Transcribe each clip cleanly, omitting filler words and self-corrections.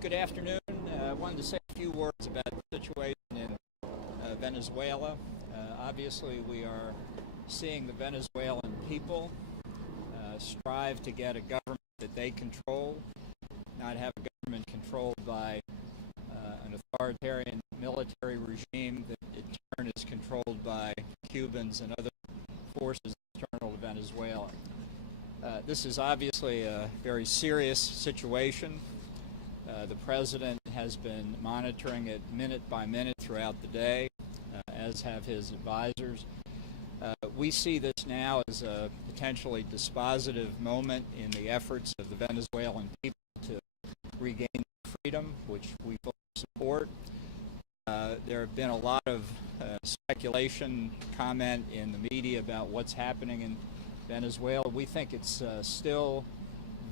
Good afternoon. I wanted to say a few words about the situation in Venezuela. Obviously, we are seeing the Venezuelan people strive to get a government that they control, not have a government controlled by an authoritarian military regime that in turn is controlled by Cubans and other forces external to Venezuela. This is obviously a very serious situation. The president has been monitoring it minute by minute throughout the day, as have his advisors. We see this now as a potentially dispositive moment in the efforts of the Venezuelan people to regain freedom, which we fully support. There have been a lot of speculation, comment in the media about what's happening in Venezuela. We think it's still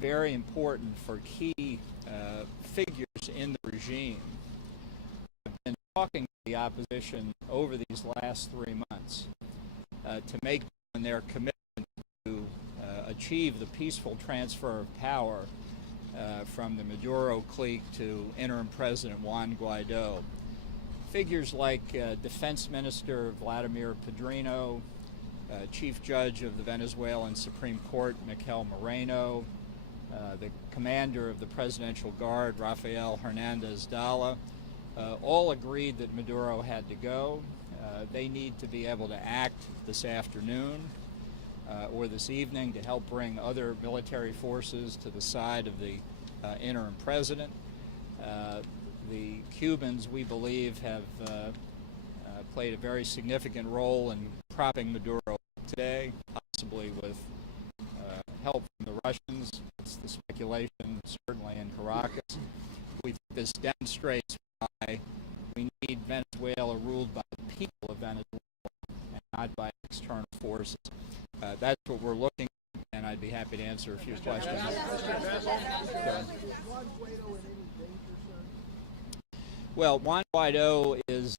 very important for key figures in the regime. I've been talking to the opposition over these last 3 months to make their commitment to achieve the peaceful transfer of power from the Maduro clique to interim President Juan Guaido. Figures like Defense Minister Vladimir Padrino, Chief Judge of the Venezuelan Supreme Court Mikel Moreno, the commander of the Presidential Guard, Rafael Hernandez Dala, all agreed that Maduro had to go. They need to be able to act this afternoon or this evening to help bring other military forces to the side of the interim president. The Cubans, we believe, have played a very significant role in propping Maduro today, possibly with help from the Russians. It's the speculation, certainly in Caracas. We think this demonstrates why we need Venezuela ruled by the people of Venezuela and not by external forces. That's what we're looking at, and I'd be happy to answer a few questions. Well, Juan Guaido is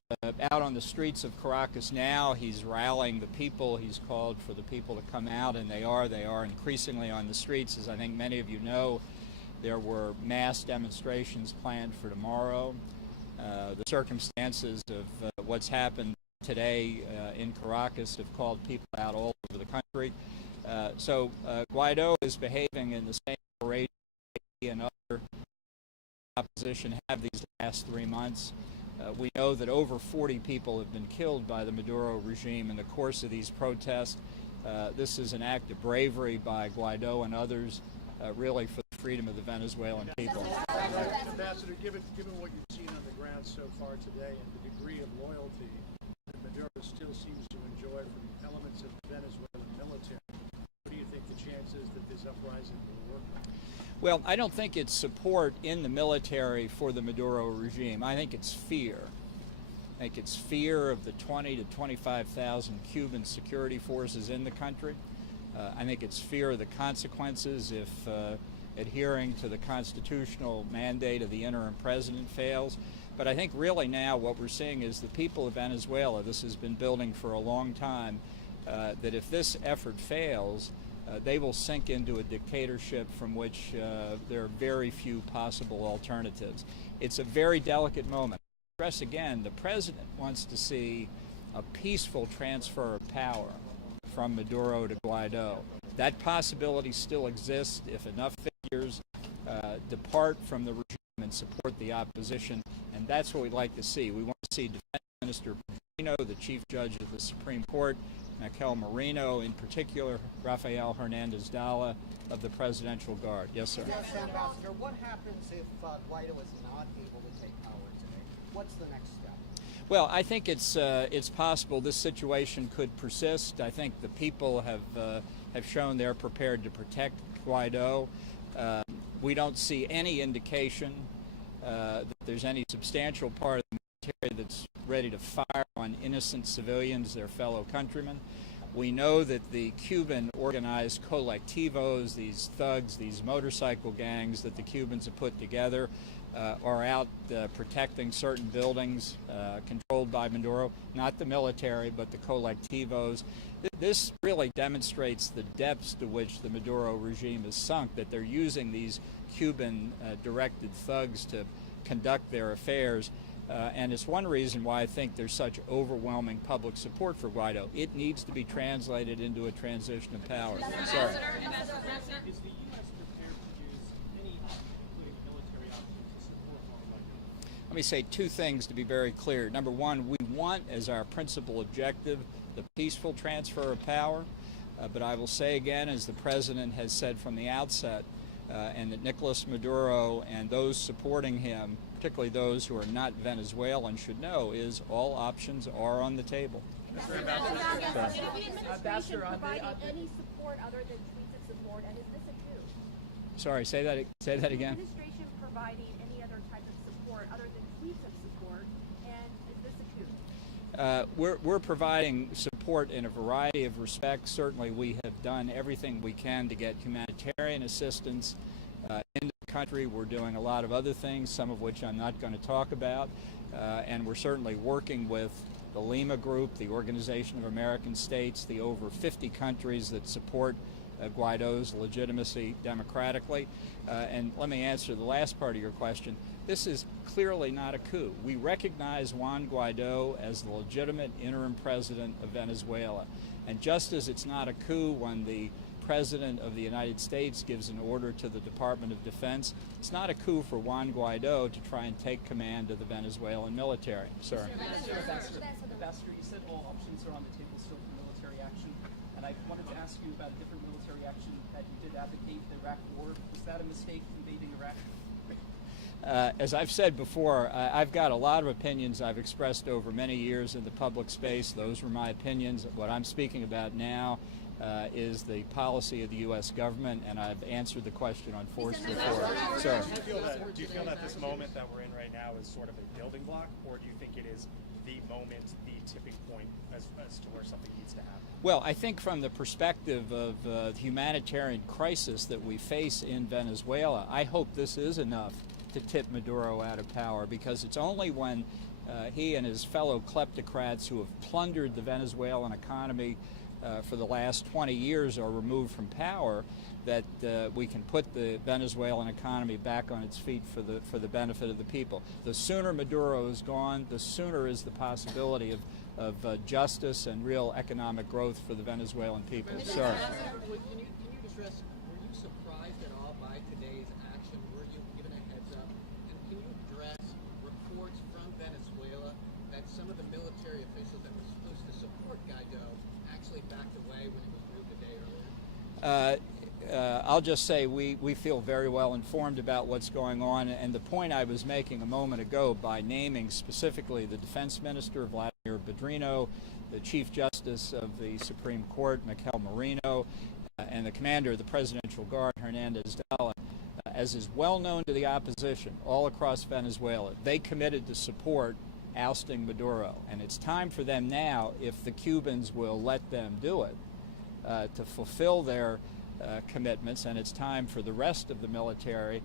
out on the streets of Caracas now. He's rallying the people. He's called for the people to come out, and they are increasingly on the streets. As I think many of you know, there were mass demonstrations planned for tomorrow. The circumstances of what's happened today in Caracas have called people out all over the country. So Guaido is behaving in the same courageous way and other opposition have these last 3 months. We know that over 40 people have been killed by the Maduro regime in the course of these protests. This is an act of bravery by Guaido and others, really for the freedom of the Venezuelan people. Ambassador, given what you've seen on the ground so far today and the degree of loyalty that Maduro still seems to enjoy from elements of the Venezuelan military, what do you think the chances that this uprising will work? Well, I don't think it's support in the military for the Maduro regime. I think it's fear. I think it's fear of the 20 to 25,000 Cuban security forces in the country. I think it's fear of the consequences if adhering to the constitutional mandate of the interim president fails. But I think really now what we're seeing is the people of Venezuela, this has been building for a long time, that if this effort fails, they will sink into a dictatorship from which there are very few possible alternatives. It's a very delicate moment. I stress again, the president wants to see a peaceful transfer of power from Maduro to Guaido. That possibility still exists if enough figures depart from the regime and support the opposition, and that's what we'd like to see. We want to see Defense Minister Padrino, the Chief Judge of the Supreme Court, Mikel Moreno, in particular, Rafael Hernandez Dala of the Presidential Guard. Yes, sir. Yes, Ambassador. What happens if Guaido is not able to take power today? What's the next step? Well, I think it's possible this situation could persist. I think the people have shown they're prepared to protect Guaido. We don't see any indication that there's any substantial part of the military that's ready to fire on innocent civilians, their fellow countrymen. We know that the Cuban organized colectivos, these thugs, these motorcycle gangs that the Cubans have put together, are out protecting certain buildings controlled by Maduro, not the military, but the colectivos. This really demonstrates the depths to which the Maduro regime is sunk, that they're using these Cuban-directed thugs to conduct their affairs. And it's one reason why I think there's such overwhelming public support for Guaido. It needs to be translated into a transition of power. Sorry. Is the U.S. prepared to use any option, including military options, to support Guaido? Let me say two things to be very clear. Number one, we want as our principal objective the peaceful transfer of power. But I will say again, as the President has said from the outset, and that Nicolas Maduro and those supporting him, particularly those who are not Venezuelan, should know is all options are on the table. Has the administration provided any support other than tweets of support, and is this a coup? Sorry, say that again. Is the administration providing any other type of support other than tweets of support, and is this a coup? We're providing support in a variety of respects. Certainly we have done everything we can to get humanitarian assistance into the country. We're doing a lot of other things, some of which I'm not going to talk about, and we're certainly working with the Lima Group, the Organization of American States, the over 50 countries that support Guaido's legitimacy democratically. And let me answer the last part of your question. This is clearly not a coup. We recognize Juan Guaido as the legitimate interim president of Venezuela. And just as it's not a coup when the President of the United States gives an order to the Department of Defense, it's not a coup for Juan Guaido to try and take command of the Venezuelan military. Sorry. Ambassador, you said all options are on the table still for military action, and I wanted to ask you about a different military action that you did advocate, the Iraq War. Was that a mistake, invading Iraq? As I've said before, I've got a lot of opinions I've expressed over many years in the public space. Those were my opinions. What I'm speaking about now is the policy of the U.S. government, and I've answered the question on force before. Sorry. Do you feel that this moment that we're in right now is sort of a building block, or do you think it is the moment, the tipping point as to where something needs to happen? Well, I think from the perspective of the humanitarian crisis that we face in Venezuela, I hope this is enough to tip Maduro out of power, because it's only when he and his fellow kleptocrats who have plundered the Venezuelan economy for the last 20 years are removed from power that we can put the Venezuelan economy back on its feet for the benefit of the people. The sooner Maduro is gone, the sooner is the possibility of justice and real economic growth for the Venezuelan people. Sorry. Can you address, were you surprised at all by today's action? Were you given a heads up? And can you address reports from Venezuela that some of the military officials that were supposed to support Guaido actually backed away when it was moved a day earlier? I'll just say we feel very well informed about what's going on, and the point I was making a moment ago by naming specifically the Defense Minister, Vladimir Bedrino, the Chief Justice of the Supreme Court, Mikel Marino, and the Commander of the Presidential Guard, Hernandez Dalla, as is well known to the opposition all across Venezuela, they committed to support ousting Maduro. And it's time for them now, if the Cubans will let them do it, to fulfill their commitments, and it's time for the rest of the military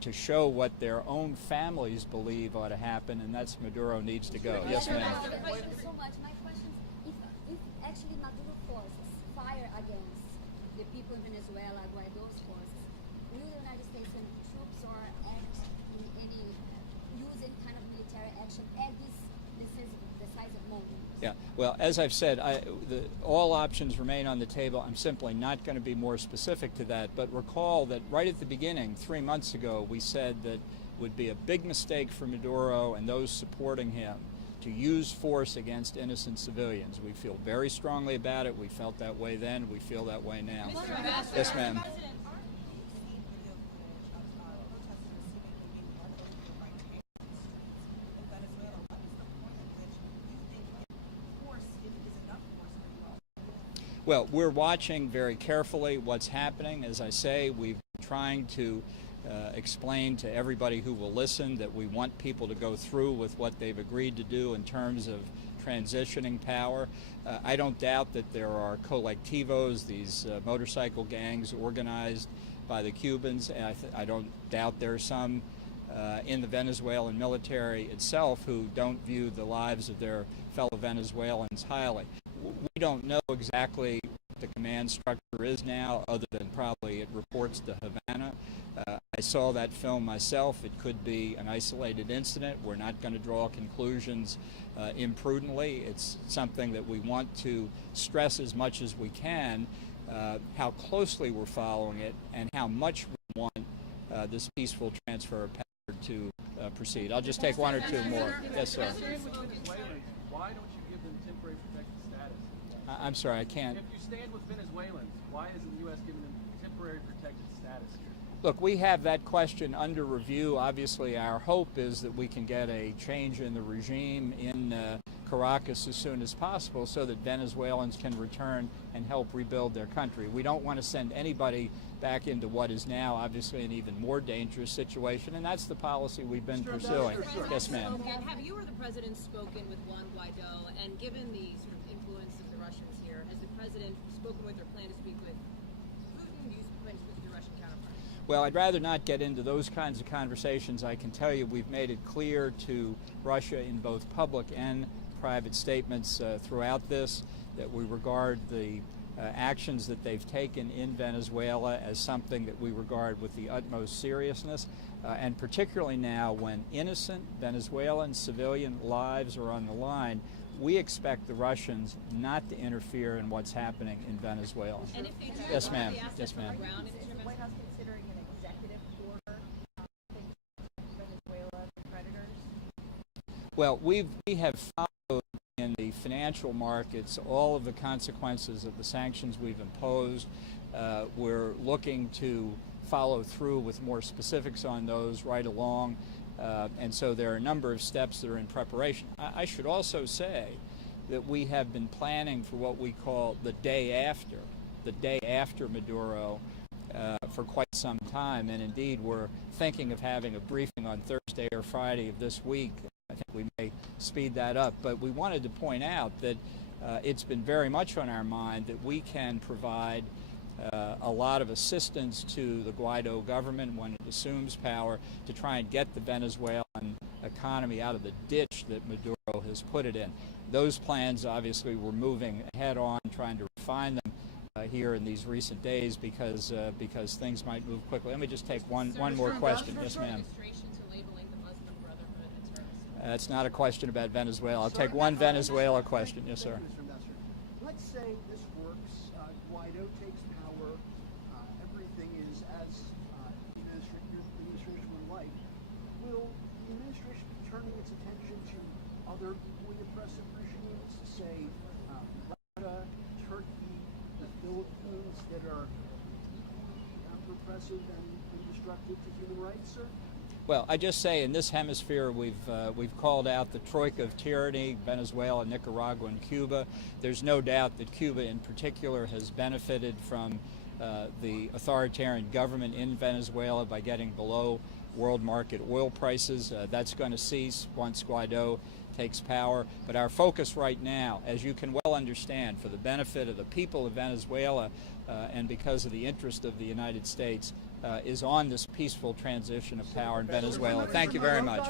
to show what their own families believe ought to happen, and that's Maduro needs to go. Yes, ma'am. Thank you so much. My question is, if actually Maduro forces fire against the people in Venezuela, Guaido's forces, will the United States send troops or act in any, use any kind of military action at this decisive moment? Yeah, well, as I've said, all options remain on the table. I'm simply not going to be more specific to that, but recall that right at the beginning, 3 months ago, we said that it would be a big mistake for Maduro and those supporting him to use force against innocent civilians. We feel very strongly about it. We felt that way then. We feel that way now. Yes, ma'am. Well, we're watching very carefully what's happening. As I say, we've been trying to explain to everybody who will listen that we want people to go through with what they've agreed to do in terms of transitioning power. I don't doubt that there are colectivos, these motorcycle gangs organized by the Cubans. And I don't doubt there are some in the Venezuelan military itself who don't view the lives of their fellow Venezuelans highly. We don't know exactly what the command structure is now, other than probably it reports to Havana. I saw that film myself. It could be an isolated incident. We're not going to draw conclusions imprudently. It's something that we want to stress as much as we can, how closely we're following it and how much we want this peaceful transfer of power to proceed. I'll just take one or two more. Yes, sir. Why don't you give them temporary protected status? I'm sorry, I can't. If you stand with Venezuelans, why isn't the U.S. giving them temporary protected status here? Look, we have that question under review. Obviously, our hope is that we can get a change in the regime in Caracas as soon as possible so that Venezuelans can return and help rebuild their country. We don't want to send anybody back into what is now obviously an even more dangerous situation, and that's the policy we've been pursuing. Yes, ma'am. Have you or the president spoken with Juan Guaido, and given the sort of influence of the Russians here, has the president spoken with or plan to speak with Putin? Do you plan to speak with your Russian counterpart? Well, I'd rather not get into those kinds of conversations. I can tell you we've made it clear to Russia in both public and private statements throughout this that we regard the actions that they've taken in Venezuela as something that we regard with the utmost seriousness, and particularly now when innocent Venezuelan civilian lives are on the line, we expect the Russians not to interfere in what's happening in Venezuela. And if they do, yes, ma'am. Yes, ma'am. Is the White House considering an executive order against Venezuela creditors? Well, we have followed in the financial markets all of the consequences of the sanctions we've imposed. We're looking to follow through with more specifics on those right along. And so there are a number of steps that are in preparation. I should also say that we have been planning for what we call the day after Maduro for quite some time. And indeed, we're thinking of having a briefing on Thursday or Friday of this week. I think we may speed that up, but we wanted to point out that it's been very much on our mind that we can provide a lot of assistance to the Guaido government when it assumes power to try and get the Venezuelan economy out of the ditch that Maduro has put it in. Those plans, obviously, we're moving ahead on, trying to refine them here in these recent days because things might move quickly. Let me just take one more question. Yes, ma'am. It's not a question about Venezuela. I'll take one Venezuela question. Yes, sir. Let's say this works. Guaido takes power. Everything is as the administration would like. Will the administration be turning its attention to other equally oppressive regimes, say Russia, Turkey, the Philippines, that are repressive and destructive to human rights, sir? Well, I just say in this hemisphere we've called out the troika of tyranny, Venezuela, Nicaragua, and Cuba. There's no doubt that Cuba in particular has benefited from the authoritarian government in Venezuela by getting below world market oil prices. That's going to cease once Guaido takes power. But our focus right now, as you can well understand, for the benefit of the people of Venezuela and because of the interest of the United States, is on this peaceful transition of power in Venezuela. Thank you very much.